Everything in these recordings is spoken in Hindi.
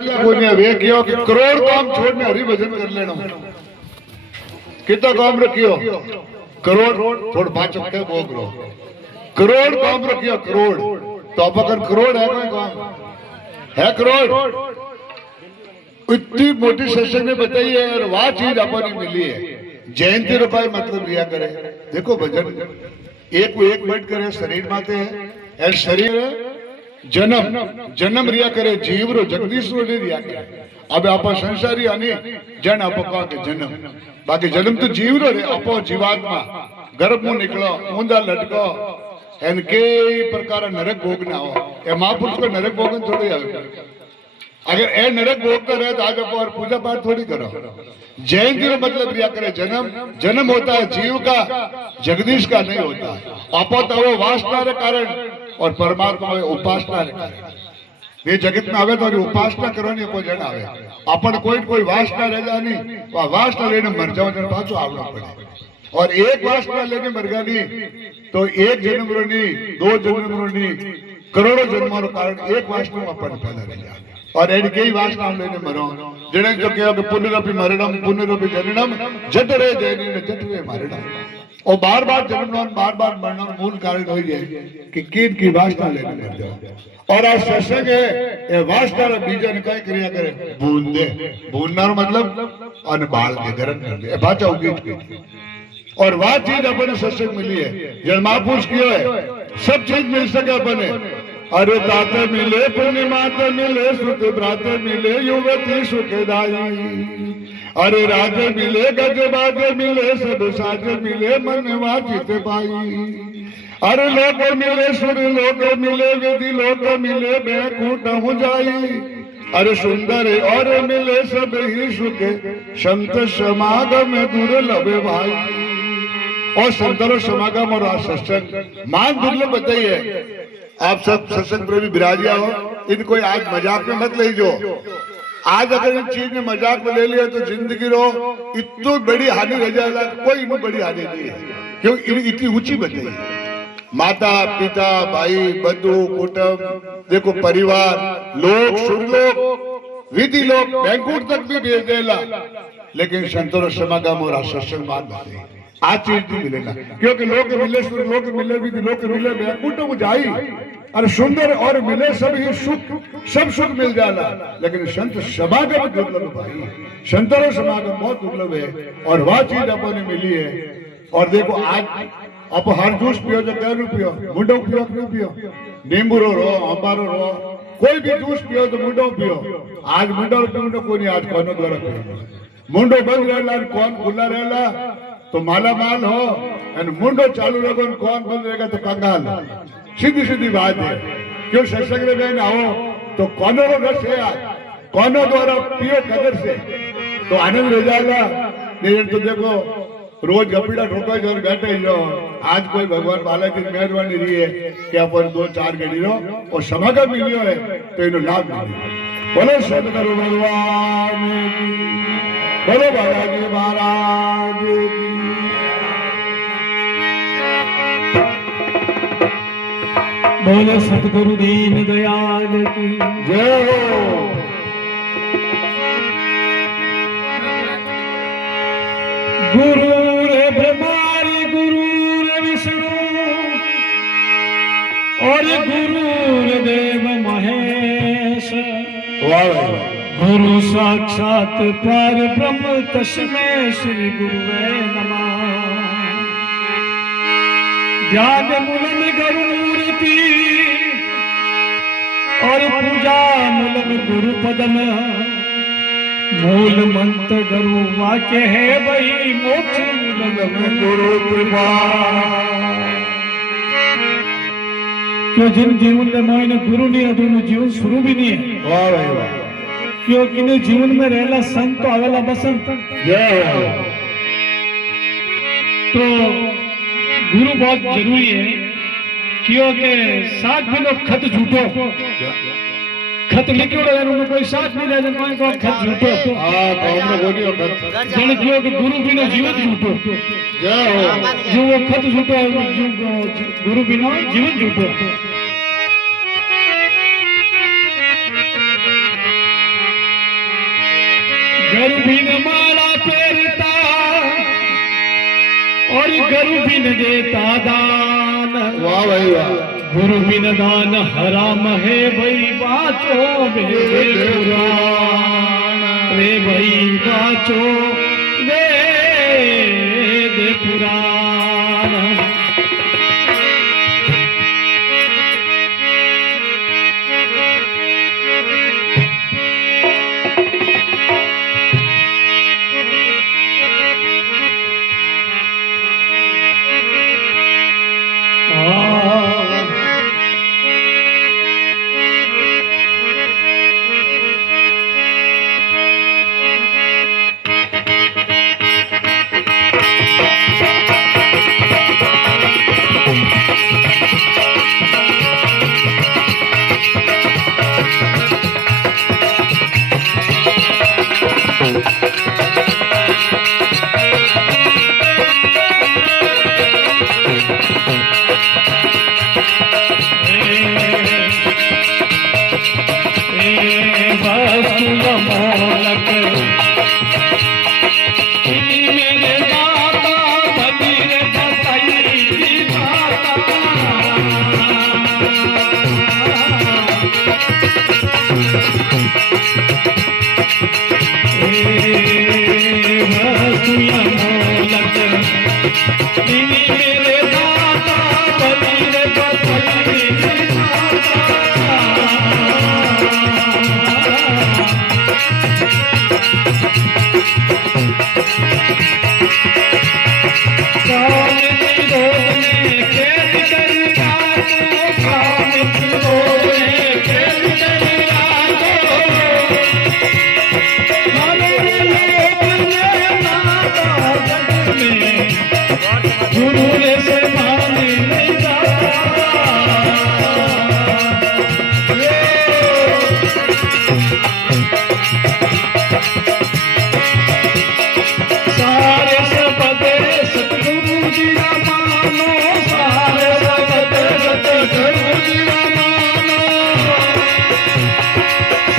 कोई वे कियो कि करोड़ काम छोड़ने हरि भजन कर लेना कितना काम रखियो करोड़ थोड़ पाचक के भोग रो करोड़ काम रखियो करोड़ तो अब अगर करोड़ है कोई काम है करोड़ इतनी मोटी सत्संग ने बताई है और वह चीज अपन मिली है जयंती रुपए मतलब लिया करे देखो भजन एक बैठ करे शरीर माते है शरीर जन्म जन्म रिया करे जीव रो जगदीश रो रिया करे अब आप संसारी आनी जन आप कहो के जन्म बाकी जन्म तो जीव रो रे अपो जीवात्मा गर्भ में निकलो ऊंधा लटको एन के प्रकार नरक भोग ना हो ए महापुरुष को नरक भोगन थोड़ी आवे अगर ए नरक भोगता रहे तो आज आप और पूजा पाठ थोड़ी करो जयंती का मतलब रिया करे जन्म जन्म होता है जीव का जगदीश का नहीं होता अपो तो वो वासना के कारण और परमात्मा उपासना रे करे ये जगत में आवे तो उपासना करवानी कोई जन आवे अपन कोई वासना रह जानी वासना लेने मर जाओ जन पाछो आवना पड़े और एक वासना लेने मर गई तो एक जन्म रो नहीं दो जन्म रो नहीं करोड़ों जन्मों रो कारण एक वासना में अपन पैदा रह जाए और एडी कई वासना लेने मरो जने जो कहो कि पुनरपि मरणम पुनरपि जननम जठरे जैनी जठरे मरणम और बार बार मरना मूल कारण हो जाए कि किन की वासना लेने लग जाओ और आज सत्संग है ये वासना रे बीजा ने काय क्रिया करे बूंदे बूंदना मतलब अन बाल के गरम कर दे बाचा उगीट के और वह चीज अपने सत्संग मिली है जब महापुरुष किया है सब चीज मिल सके अपने अरे ताते मिले पूर्णिमाते मिले सुख भ्राते मिले युवती सुखदाई अरे राजे मिले गज बाजे मिले सब साजे मिले मन वाचित पाई अरे लोग मिले सुर लोग मिले विधि लोग मिले बैकुंठ हो जाई अरे सुंदर और मिले सब ही सुखे संत समागम दुर्लभ भाई और संतों समागम और सत्संग मान दुर्लभ बताइए आप सब सत्संग प्रेमी बिराजिया हो इन कोई आज मजाक में मत ले जो आज अगर इन चीज ने मजाक में ले लिया तो जिंदगी रो इतनी बड़ी हानि रह जाएगा कोई इतनी बड़ी हानि नहीं है क्योंकि इतनी ऊंची बताई माता पिता भाई बंधु कुटुंब देखो परिवार लोग सुर लोग विधि लोग बैंकुट तक भी भेज देला लेकिन संतों समागम और सत्संग मान बताई आज चीज नहीं मिलेगा क्योंकि लोग मिले सुर लोग मिले विधि लोग मिले बैंकुट को जाई और सुंदर और मिले सब ही सब सुख मिल जाला लेकिन संत समागम दुर्लभ भाई संतों समागम बहुत दुर्लभ है और वह चीज अपने मिली है और देखो आज आप हर जूस पियो जो क्या पियो मुंडो पियो क्यों पियो नींबू रो अंबारो रो कोई भी जूस पियो तो मुंडो पियो आज मुंडो पियो कोई नहीं आज कोनो द्वारा पियो मुंडो बंद रहेला कौन खुला रहेला तो माला माल हो और मुंडो चालू रहेगा कौन बंद रहेगा तो कंगाल सीधी सीधी बात है क्यों सत्संग में आओ तो कौनो रस है आज कौनो द्वारा पियो कदर से तो आनंद रह जाएगा नहीं तो देखो रोज गपीड़ा ठोका जो बैठे ही रहो आज कोई भगवान बालाजी की मेहरबानी रही है कि अपन 2-4 घड़ी रहो और समागम मिलियो है तो इन्हें लाभ मिले बोलो सतगुरु भगवान बोलो बालाजी महाराज बोलो सतगुरु दीन दयाल की जय हो गुरु रे ब्रह्मारी गुरु रे विष्णु और गुरु रे देव महेश गुरु साक्षात पर ब्रह्म तस्मै श्री गुरुवे नमः ध्यान मूलम गुरुमूर्ति और पूजा मूलम गुरु पदम मूल मंत्र गुरु वाक्य है वही मोक्ष मूलम गुरु कृपा क्यों जिन जीवन में मोइन गुरु नहीं है दोनों जीवन शुरू भी नहीं है वाह भाई वाह क्योंकि ने जीवन में रहला संत तो आवेला बसंत तो गुरु बहुत जरूरी है क्योंकि साथ भी लोग खत झूठो खत लिखियो रहे उनको कोई साथ नहीं रहे कोई को खत झूठो हां तो हमने बोलियो खत जन क्यों कि गुरु बिना जीवन झूठो जय हो जो वो खत झूठो गुरु बिना जीवन झूठो गर्भिन माला फेरता और गुरु बिन देता दान। वाह भाई वाह। गुरु बिन दान हराम है भाई बाचो वेद पुराण। रे भाई बाचो वेद पुराण।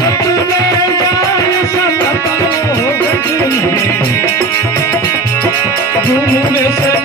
संतने का सया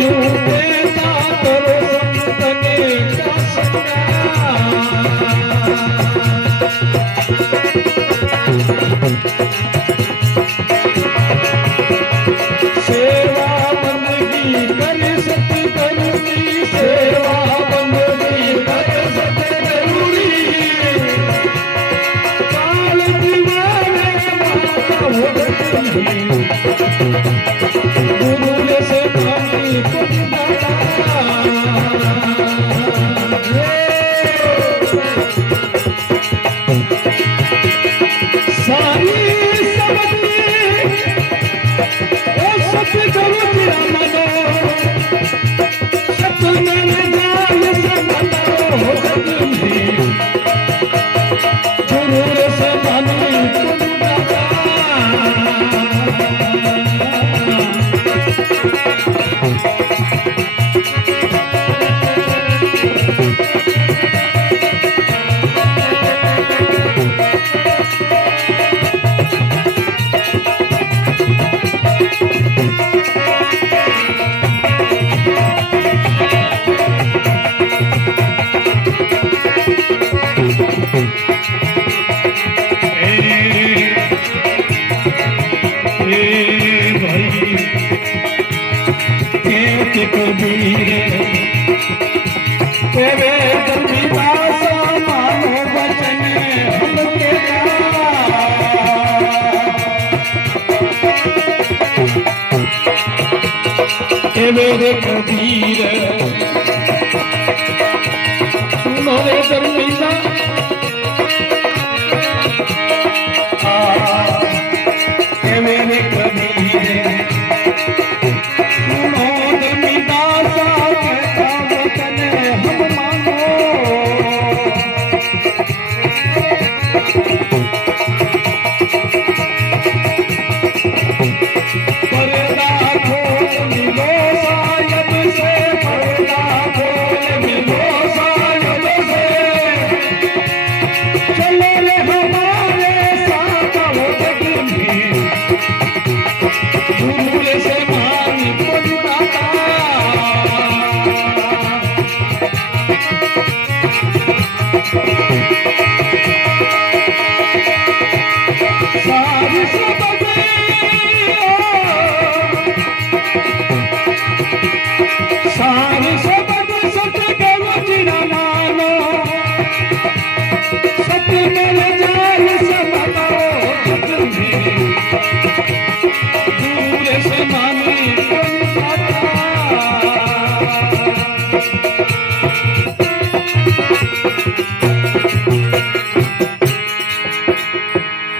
यूं देता करो संतने का संगा सेवा बंदगी कर सतगुरु की सेवा बंदगी कर सतगुरु की काल दीवाने माता हो गई गुरु से पानी कुछ सारी सबकी सतगुरु जी मनो सतमें जाय समनो हो गई गुरु से पानी कुछ कबीर तेरे दरबार मानो वचन हम तेरे कबीर सुनो रे दरबार तेरे कबीर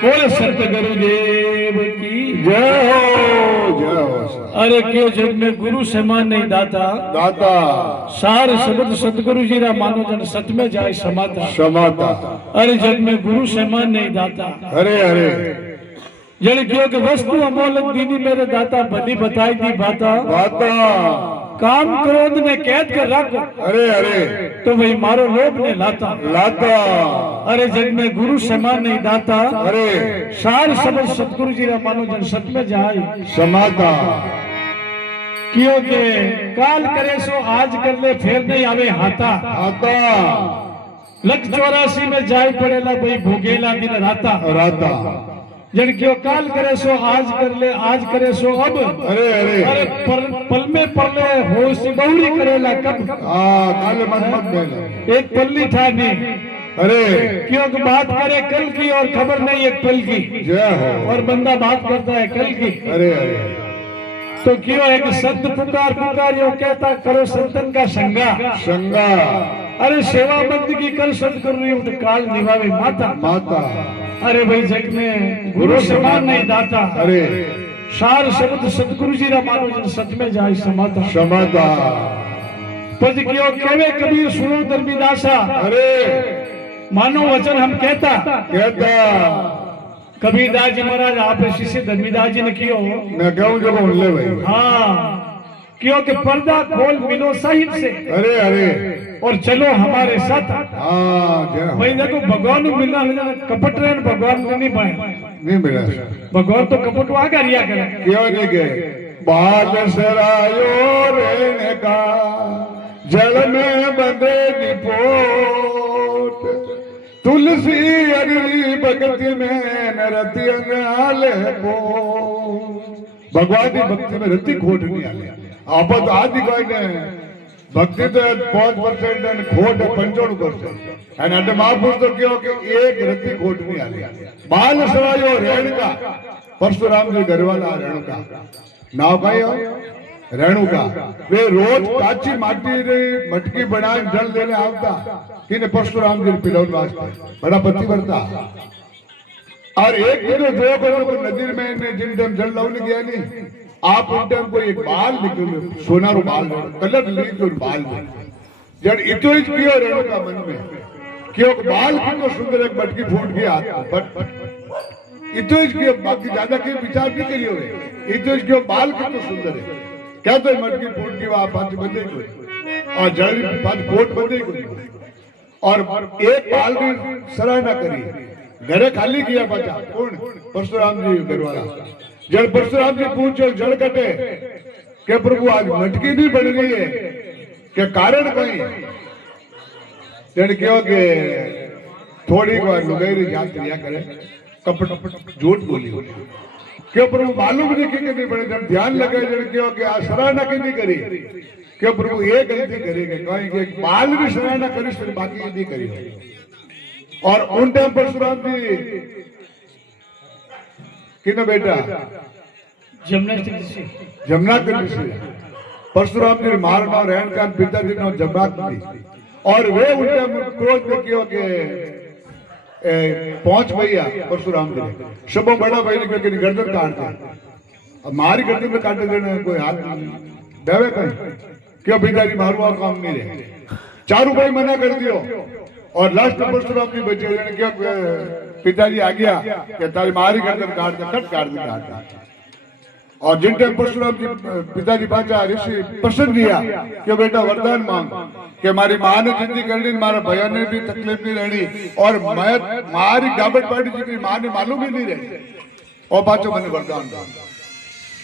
बोले सतगुरुदेव की जय हो अरे क्यों जग में गुरु समान नहीं दाता दाता सार शब्द सतगुरु जी रा मानो जन सत में जाए समाता समाता अरे जग में गुरु समान नहीं दाता अरे अरे जन क्यों कि वस्तु अमोलक दीनी मेरे दाता बनी बताई दी बाता दाता काम क्रोध ने कैद कर रखो अरे अरे तो वही मारो लोभ ने लाता लाता अरे जग में गुरु समान नहीं दाता अरे सार शब्द सतगुरु जी रा मानो जन सत में जाए समाता क्यों के काल करे सो आज कर ले फिर नहीं आवे हाथा आता लख 84 में जाय पड़ेला भाई भोगेला दिन राता राता जन क्यों काल करे सो आज कर ले आज करे सो अब अरे अरे अरे पल में पले हो सी बहुड़ी करेला कब काले मत बोल एक पल्ली था नहीं अरे क्यों कि बात करे कल की और खबर नहीं एक पल की जय हो और बंदा बात करता है कल की अरे अरे तो क्यों एक संत पुकार पुकार यो कहता करो संतन का संगा संगा अरे सेवा बंदगी कर सतगुरु तो काल निभावे माता माता अरे भाई जग में गुरु समान नहीं दाता अरे सार शब्द सतगुरु जी रा मानो जन सत में जाए समाता समाता पद क्यों केवे कबीर सुनो धर्मीदासा अरे मानो वचन हम कहता कहता कबीरदास जी महाराज आप शिष्य धर्मीदास जी ने कियो मैं कहूँ जो बोल ले भाई हाँ क्योंकि पर्दा खोल मिलो साहिब से अरे अरे और चलो हमारे साथ हाँ भाई देखो भगवान को मिलना कपट रहे भगवान को नहीं पाए नहीं मिला भगवान तो कपट आगा रिया करे क्यों नहीं गए बाल सरायो रहने का जल में बंदे निपोट तुलसी अरली भक्ति में रति आले को भगवान की भक्ति में रति खोट नहीं आले आप तो आदि कोई ने भक्ति तो 5% અને ખોટ 95% અને એટલે મહાપુરુષ તો કહ્યો કે એક રતિ ખોટ નહીં આલી બાલ સરાયો રેણુકા પરશુરામ जी घरवाला रेणुका नाव कयो रेणुका वे रोज काची माटी री मटकी बनाए जल देने आवता किने परशुराम जी पिलौन वास्ते बड़ा पतिव्रता और एक दिन जो को नदी में ने जिन टाइम जल लाने गया नहीं आप उन टाइम को एक बाल निकल सोनारू बाल कलर लीक बाल जब इतो ही कियो रेणुका मन में क्यों बाल कितो सुंदर एक मटकी फूट गया बट इतो ही कियो बाकी ज्यादा के विचार नहीं करियो रे इतो ही कियो बाल कितो सुंदर है क्या तो मटकी फूट गई वहां पांच बंदे को और जल पांच कोट बंदे को और एक बाल की सराहना करी घरे खाली किया बचा कौन परशुराम जी घरवाला जब परशुराम जी पूछो जल कटे के प्रभु आज मटकी नहीं बन रही है के कारण कोई जन क्यों के थोड़ी बार लुगाई जात रिया करे कपट झूठ बोली क्यों प्रभु मालूम नहीं कि नहीं बने जब ध्यान लगे जन क्यों के आ सराहना की नहीं करी क्यों प्रभु ये गलती करेंगे कहीं के बाल भी सराहना करी फिर बाकी नहीं करी और उन टाइम परशुराम जी किने बेटा जमुना ऋषि परशुराम जी मारना रहन का पिताजी नो जमनाक थी और वे उल्टे क्रोध में क्यों के पहुंच भैया परशुराम जी सबो बड़ा भाई ने क्योंकि गर्दन काट दे अब मारी गर्दन में काटे देने कोई हाथ देवे कहीं क्यों पिताजी मारवा काम नहीं रहे चारों भाई मना कर दियो और लास्ट में परशुराम जी बचे क्यों पिताजी आ गया कि तारी मारी गर्दन काट दे कट काट दे और जिन टाइम परशुराम जी पिताजी पाचा ऋषि प्रसन्न दिया कि बेटा वरदान मांग कि मारी मां ने जिंदगी करनी मारा भैया ने भी तकलीफ नहीं रहनी और मैं मारी गाबट पार्टी जितनी मां ने मालूम ही नहीं रही और पाचो मैंने वरदान दो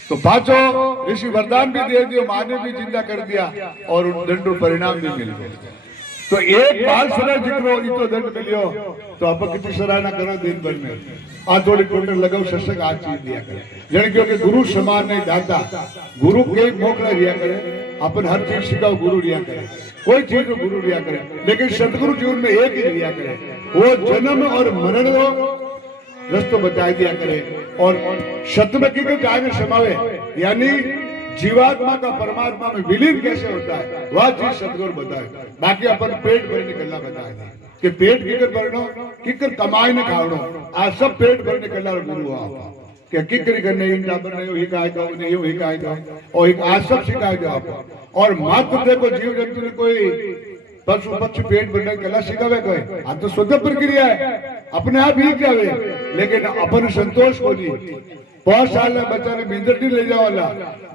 तो पाचो ऋषि वरदान भी दे दियो मां ने भी जिंदा कर दिया और उन दंड परिणाम भी मिल गए तो एक बाल सराय जिक्रो इतो दंड मिलियो तो आप कितनी सराहना करो दिन भर में आ थोड़ी टोटल लगाओ सत्संग आज चीज दिया करे जन क्योंकि गुरु समान नहीं दाता गुरु के मोकला रिया करे अपन हर चीज सिखाओ गुरु रिया करे कोई चीज को गुरु रिया करे लेकिन सतगुरु जीवन में एक ही रिया करे वो जन्म और मरण को रस्तो बता दिया करे और सत्य में की आगे समावे यानी जीवात्मा का परमात्मा में विलीन कैसे होता है वह चीज सतगुरु बताए बाकी अपन पेट भरने कल्ला बताए कि पेट किकर भरनो किकर कमाई ने खावनो आ सब पेट भरने कल्ला गुरु आ कि किकर करने इन टाबर ने ही कहा दो ने ही कहा दो और एक आज सब सिखाए दो आप और मात्र देखो जीव जंतु ने कोई पशु पक्षी पेट भरने कल्ला सिखावे कोई आ तो शुद्ध प्रक्रिया है अपने आप ही जावे लेकिन अपन संतोष को नहीं 5 साल में बच्चा ने बिंदरटी ले जावाला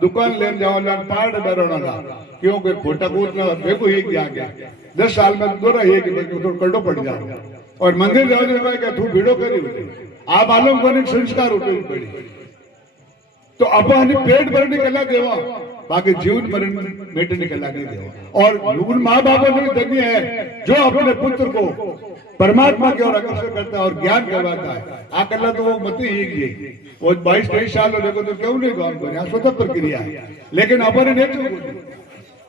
दुकान ले जावाला पाड़ डरोना क्यों के खोटा कूद ना देखो एक आ गया 10 साल में दोरा एक तो कल्डो पड़ जा और मंदिर जाने में क्या तू भीड़ो करी होती आप मालूम कोने संस्कार होते पड़ी तो अपन पेट भरने कला देवा बाकी जीवन मरण मेटने कला नहीं देवा और उन माँ बापों ने धन्य है जो अपने पुत्र को परमात्मा की ओर आकर्षण करता है और ज्ञान करवाता है आ कला तो वो मत ही वो 22-23 साल देखो तो क्यों नहीं काम करे स्वतः प्रक्रिया है लेकिन अपन ने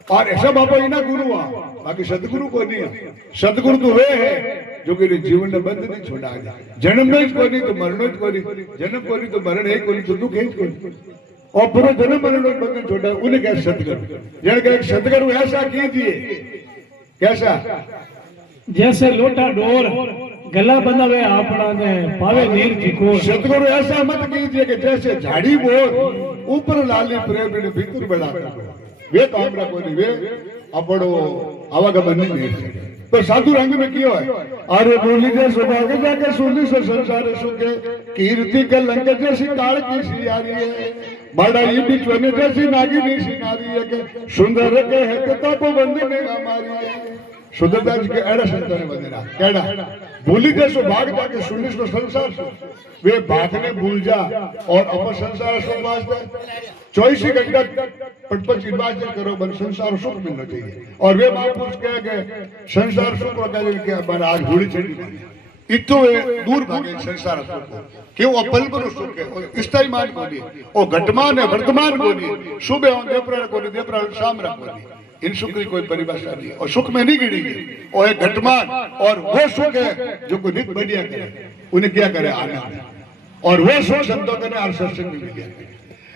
और ऐसा बाबा ही ना गुरु आ बाकी सदगुरु को नहीं सदगुरु तो वे है जो कि जीवन में बंद नहीं छोड़ा जन्म में को नहीं तो मरण को नहीं जन्म को नहीं तो मरण है को नहीं तो दुख है को और पूरा जन्म मरण बंधन छोड़ा उन्हें क्या सदगुरु जन के सदगुरु ऐसा कीजिए कैसा जैसे लोटा डोर गला बंधावे आपना ने पावे नीर की को सदगुरु ऐसा मत कीजिए कि जैसे झाड़ी बोर ऊपर लाली प्रेम ने भीतर बढ़ा वे काम रखो नहीं वे अपड़ो आवागमन नहीं तो साधु रंग में क्यों है अरे बोली जे सुभाग जाके सुनी से संसार सुखे कीर्ति के लंक जैसी काल की सियारी है बड़ा ये बिचवने जैसी नागिनी सिनारी है के सुंदर के है तप बंधने हमारी है सुंदरदास जी के अड़ा संतों ने बनेरा केड़ा भूली जैसो भाग जाके सुनिस नो संसार सु वे भागने भूल जा और अपन संसार सुख वास्ते 24 घंटा पटपट निर्वाचन करो बन संसार सुख मिलना चाहिए और वे महापुरुष कह गए संसार सुख वगैरह के बन आज भूली चढ़ी इतो दूर भागे संसार सुख को क्यों अपल पर सुख है और स्थायी मान को नहीं और घटमान है वर्तमान को नहीं सुबह और देवप्राण को नहीं देवप्राण शाम को नहीं इन सुख की कोई परिभाषा नहीं और सुख में नहीं गिनेगी और एक घटमान और वो सुख है जो कोई नित बढ़िया करे उन्हें क्या करे आनंद और वो सुख संतों करे और सत्संग में मिलिया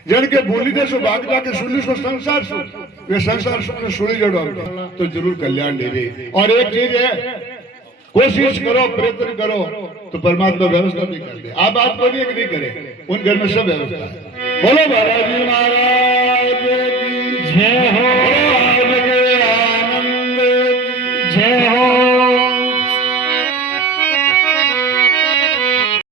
जन के बोली दे सो भाग जाके सुनी सो संसार सुख वे संसार सुख में सुनी जड़ो तो जरूर कल्याण ले रही और एक चीज है कोशिश करो प्रयत्न करो तो परमात्मा व्यवस्था भी कर दे आप बात करिए कि नहीं करे उन घर में सब व्यवस्था है बोलो महाराज जी महाराज की जय हो आनंद जय हो